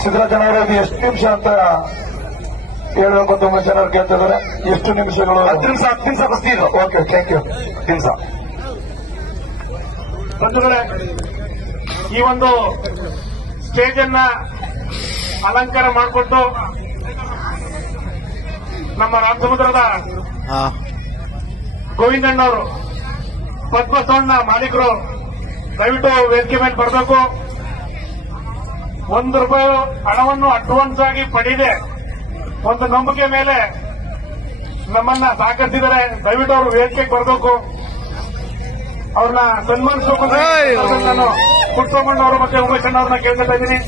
ಸಿದ್ದರಾಜನವರಿಗೆ ಎಷ್ಟು ನಿಮಿಷ ಅಂತ ಹೇಳಬೇಕು ತುಂಬಾ ಜನರು ಕೇಳ್ತಿದ್ದಾರೆ. ಎಷ್ಟು ನಿಮಿಷಗಳು? 10 ನಿಮಿಷ ಬಸ್ತಿದ್ರು. Okay, thank you. 10 ನಿಮಿಷ. ಬಂಧುಗಳೇ, ಈ ಒಂದು ಸ್ಟೇಜ್ ಅನ್ನ ಅಲಂಕಾರ ಮಾಡಿಕೊಟ್ಟು ನಮ್ಮ ರಾಮಸಮುದ್ರದ ಗೋವಿಂದಣ್ಣವರು ಪದ್ಮಸೋಣ್ಣ ಮಾಲೀಕರು ದಯವಿಟ್ಟು ವೇದಿಕೆ ಮೇಲೆ ಬರಬೇಕು. ₹1 ಹಣವನ್ನು ಅಡ್ವಾನ್ಸ್ ಆಗಿ ಪಡೆಯದೆ ಒಂದು ನಂಬಿಕೆ ಮೇಲೆ ನಮ್ಮನ್ನ ಸಹಕರಿಸಿದರೆ ದಯವಿಟ್ಟು ಅವರು ವೇದಿಕೆಗೆ ಬರಬೇಕು. ಅವ್ರನ್ನ ಸನ್ಮಾನಿಸಬೇಕು ನಾನು ಪುಟ್ಟಸೋಮಣ್ಣವರು ಮತ್ತೆ ಉಮೇಶಣ್ಣ ಅವ್ರನ್ನ ಕೇಳ್ಕೊತಾ ಇದ್ದೀನಿ.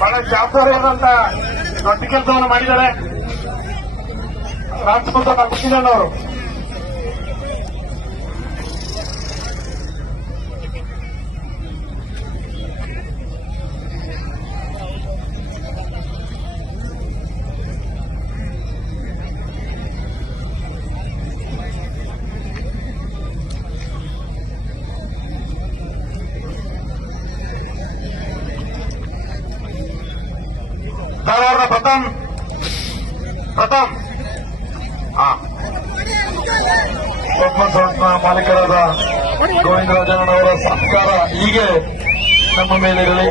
ಬಹಳ ಜವಾಬ್ದಾರಿಯಾದಂತ ದೊಡ್ಡ ಕೆಲಸವನ್ನು ಮಾಡಿದ್ದಾರೆ ರಾಮಸಮುದ್ರದ ಕೃಷ್ಣಣ್ಣವರು. ಧಾರವಾಡದ ಪ್ರಥಮ್ ಪದ್ಮಸೋಣ್ಣ ಮಾಲೀಕರಾದ ಗೋವಿಂದರಾಜನವರ ಸಹಕಾರ ಹೀಗೆ ನಮ್ಮ ಮೇಲಿರಲಿ.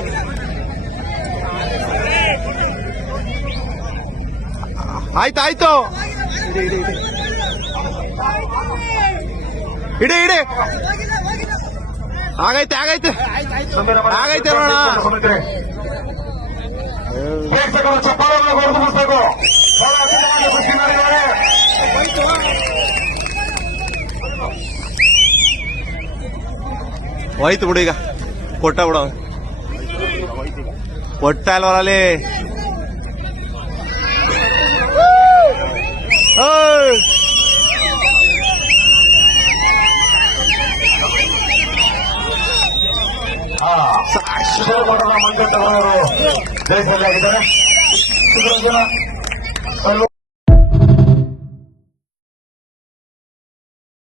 ಆಯ್ತಾಯ್ತು, ಇಡಿ ಆಗೈತೆ ನೋಡೋಣ. ಪ್ರೇಕ್ಷಕರು ಚಪ್ಪಾಳೆಯನ್ನು ಹೊರತುಪಡಿಸಬೇಕು. ಬಹಳ ಅದ್ಭುತವಾಗಿ ಖುಷಿ ಮಾಡಿದ್ದಾರೆ. ಹೋಯ್ತು ಬಿಡು, ಈಗ ಕೊಟ್ಟ ಬಿಡು, ಕೊಟ್ಟ ಅಲ್ವರಲ್ಲಿ. ಮಂಜುಂಡವರು ದೇಶದಲ್ಲಿ ಆಗಿದ್ದಾರೆ.